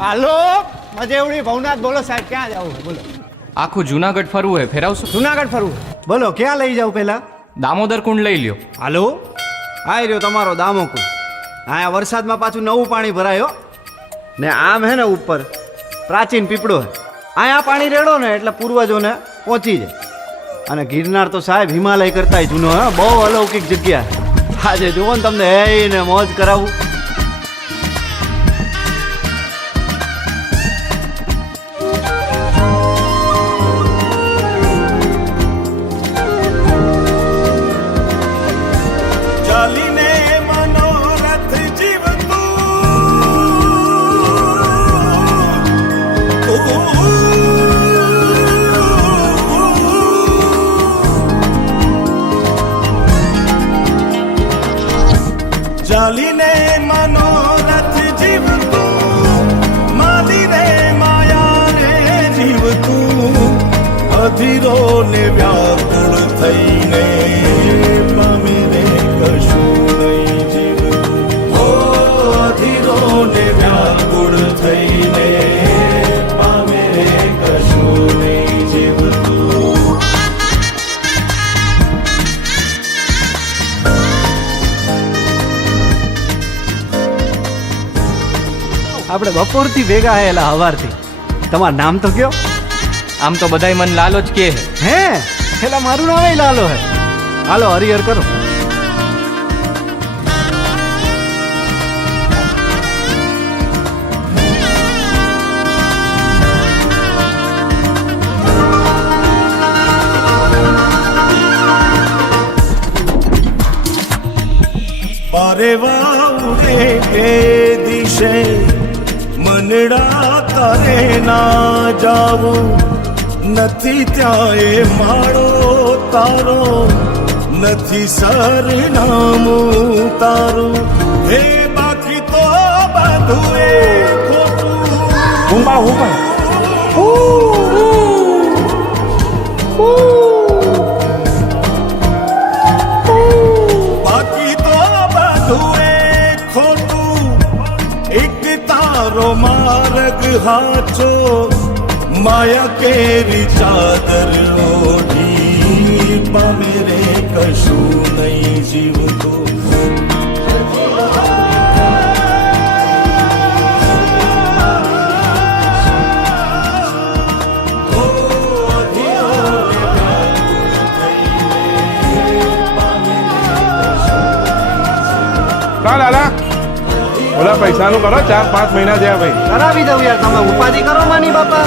હાલો મજેવડી ભવનાથ બોલો સાહેબ, ક્યાં જાવ બોલો? આખું જુનાગઢ ફરવું હે, ફેરાવશો? જુનાગઢ ફરવું બોલો, ક્યાં લઈ જાવ પહેલા? દામોદર કુંડ લઈ લ્યો. હાલો આ રહ્યો તમારો દામોકુંડ. અહીંયા વરસાદમાં પાછું નવું પાણી ભરાયો ને આમ હે ને ઉપર પ્રાચીન પીપળો હે. અહીંયા પાણી રેડો ને એટલે પૂર્વજોને પહોંચી જાય. અને ગિરનાર તો સાહેબ હિમાલય કરતાંય જૂનો હે, બહુ અલૌકિક જગ્યા. આજે જુઓ ને તમને હે ને મોજ કરાવું. ચાલીને મનોરથ જીવતું, માલીને માયા રે જીવતું, અધીરો ને વ્યાકુળ થઈને પામે રે કશું નહીં જીવતું. ઓ અધીરો ને વ્યાકુળ થઈને પામે રે કશું નહીં જીવતું. આપણે બપોરથી ભેગા આયેલા હવારથી. તમારું નામ તો કયો? આમ તો બધાય મન લાલો જ કે હે પેલા મારું નામ લાલો હે. હાલો હરિહર કરો. પારેવા ઉડે કે દિશે મનડા તારે ના જાવું, નથી ત્યાં એ માળો તારો, નથી સરનામું તારું. હે બાકી તો બધું એ ખોટું. બાકી તો બધું એ ખોટું, એક તારો માર્ગ હાચો, માયા કેરી ચાદર ઓઢી પામે રે કશું નહીં જીવતું. લાલા ઓલા પૈસાનું કરો, 4-5 મહિના થયા ભાઈ. કરાવી દઉં યાર, તમે ઉપાધિ કરો માની બાપા.